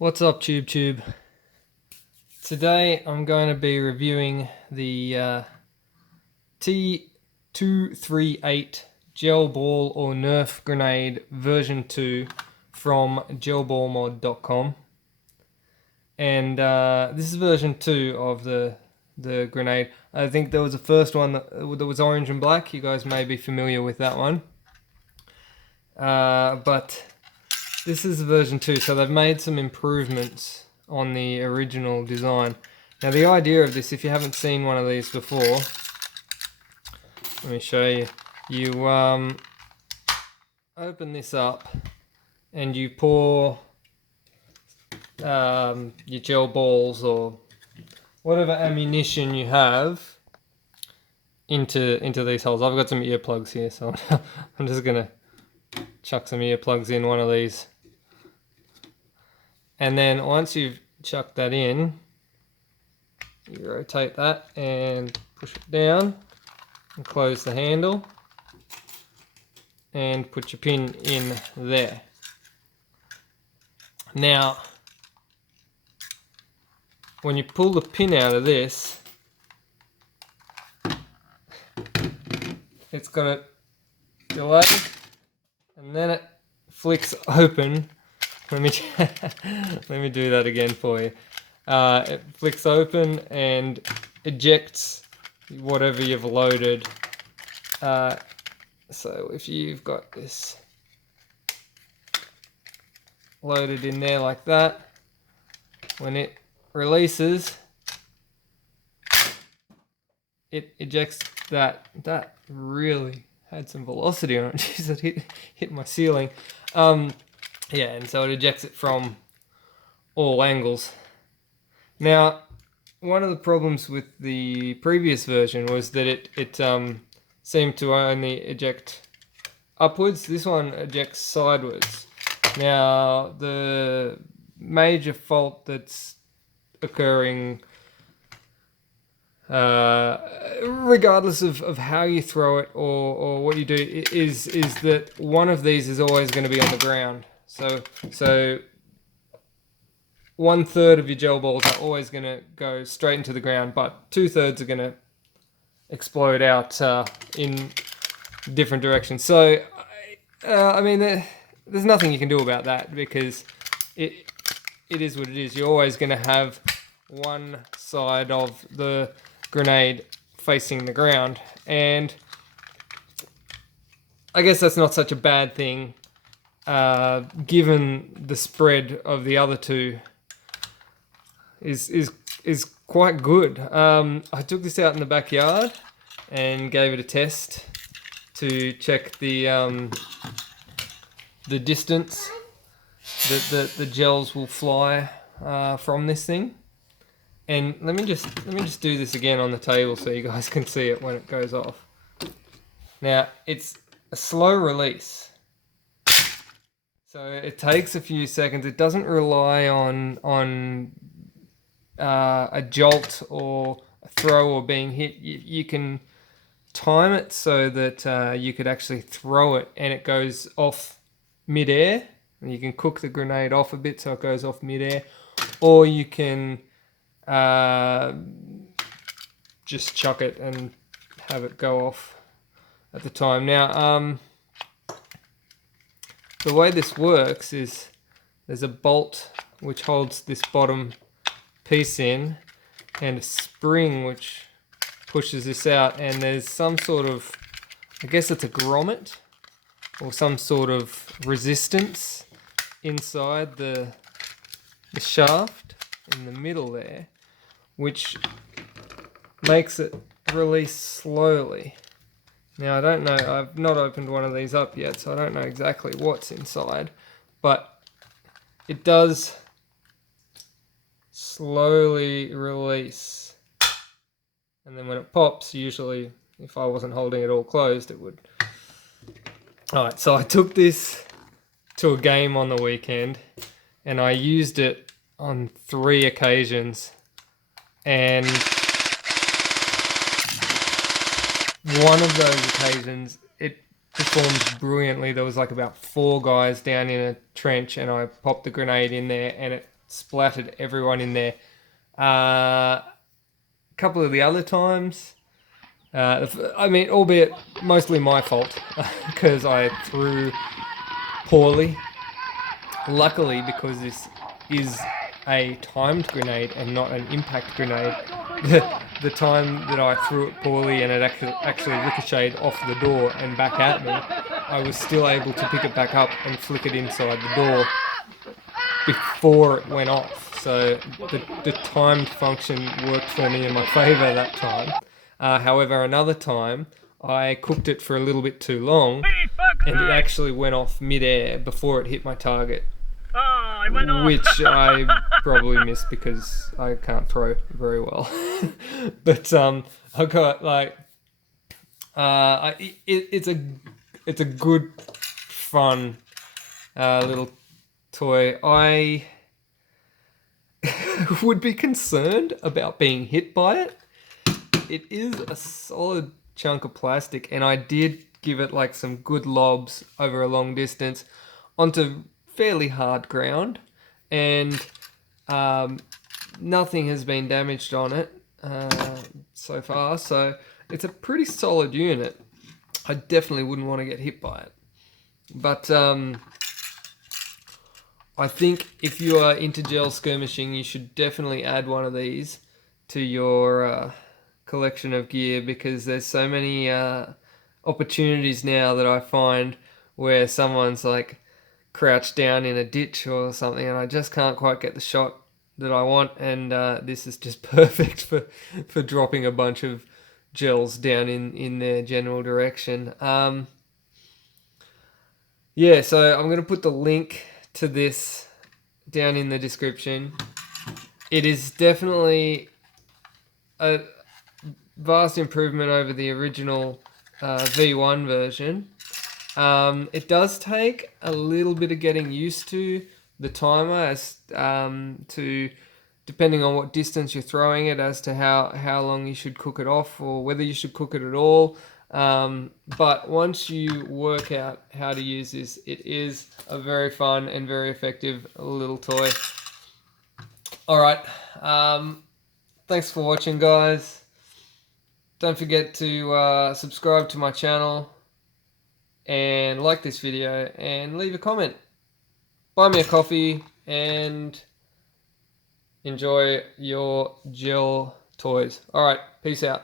What's up, Tube? Today I'm going to be reviewing the T238 Gel Ball or Nerf Grenade version 2 from gelballmod.com. And this is version 2 of the grenade. I think there was a first one that was orange and black. You guys may be familiar with that one. But this is version 2, so they've made some improvements on the original design. Now the idea of this, if you haven't seen one of these before, let me show you. You open this up and you pour your gel balls or whatever ammunition you have into these holes. I've got some earplugs here, so I'm just gonna chuck some earplugs in one of these. And then once you've chucked that in, you rotate that and push it down and close the handle and put your pin in there. Now, when you pull the pin out of this, it's got a delay and then it flicks open. Let me do that again for you. It flicks open and ejects whatever you've loaded. So if you've got this loaded in there like that, when it releases, it ejects that. That really had some velocity on it. Jeez, it hit my ceiling. Yeah, and so it ejects it from all angles. Now, one of the problems with the previous version was that it seemed to only eject upwards. This one ejects sideways. Now, the major fault that's occurring, regardless of how you throw it or what you do, is that one of these is always going to be on the ground. So 1/3 of your gel balls are always going to go straight into the ground, but 2/3 are going to explode out in different directions. So, I mean, there's nothing you can do about that because it is what it is. You're always going to have one side of the grenade facing the ground, and I guess that's not such a bad thing. Given the spread of the other two is quite good. I took this out in the backyard and gave it a test to check the distance that the gels will fly from this thing. And let me just do this again on the table so you guys can see it when it goes off. Now it's a slow release. So it takes a few seconds. It doesn't rely on a jolt or a throw or being hit. You can time it so that you could actually throw it and it goes off mid-air. And you can cook the grenade off a bit so it goes off mid-air. Or you can just chuck it and have it go off at the time. Now, the way this works is there's a bolt which holds this bottom piece in and a spring which pushes this out, and there's some sort of, I guess it's a grommet or some sort of resistance inside the shaft in the middle there, which makes it release slowly. Now, I don't know, I've not opened one of these up yet, so I don't know exactly what's inside, but it does slowly release. And then when it pops, usually, if I wasn't holding it all closed, it would. Alright, so I took this to a game on the weekend, and I used it on 3 occasions, and one of those occasions, it performed brilliantly. There was like about 4 guys down in a trench, and I popped the grenade in there, and it splattered everyone in there. A couple of the other times, I mean, albeit mostly my fault because I threw poorly. Luckily, because this is a timed grenade and not an impact grenade, the time that I threw it poorly and it actually ricocheted off the door and back at me, I was still able to pick it back up and flick it inside the door before it went off. So the timed function worked for me in my favour that time. However, another time I cooked it for a little bit too long and it actually went off mid-air before it hit my target. Which I probably missed because I can't throw very well. But I got like it's a good fun little toy. I would be concerned about being hit by it. It is a solid chunk of plastic, and I did give it like some good lobs over a long distance onto fairly hard ground, and nothing has been damaged on it so far, so it's a pretty solid unit. I definitely wouldn't want to get hit by it, but I think if you are into gel skirmishing, you should definitely add one of these to your collection of gear, because there's so many opportunities now that I find where someone's like crouched down in a ditch or something and I just can't quite get the shot that I want, and this is just perfect for dropping a bunch of gels down in their general direction. Yeah, so I'm going to put the link to this down in the description. It is definitely a vast improvement over the original V1 version. It does take a little bit of getting used to the timer as to, depending on what distance you're throwing it, as to how long you should cook it off or whether you should cook it at all. But once you work out how to use this, it is a very fun and very effective little toy. Alright, thanks for watching, guys. Don't forget to subscribe to my channel and like this video and leave a comment. Buy me a coffee and enjoy your gel toys. Alright, peace out.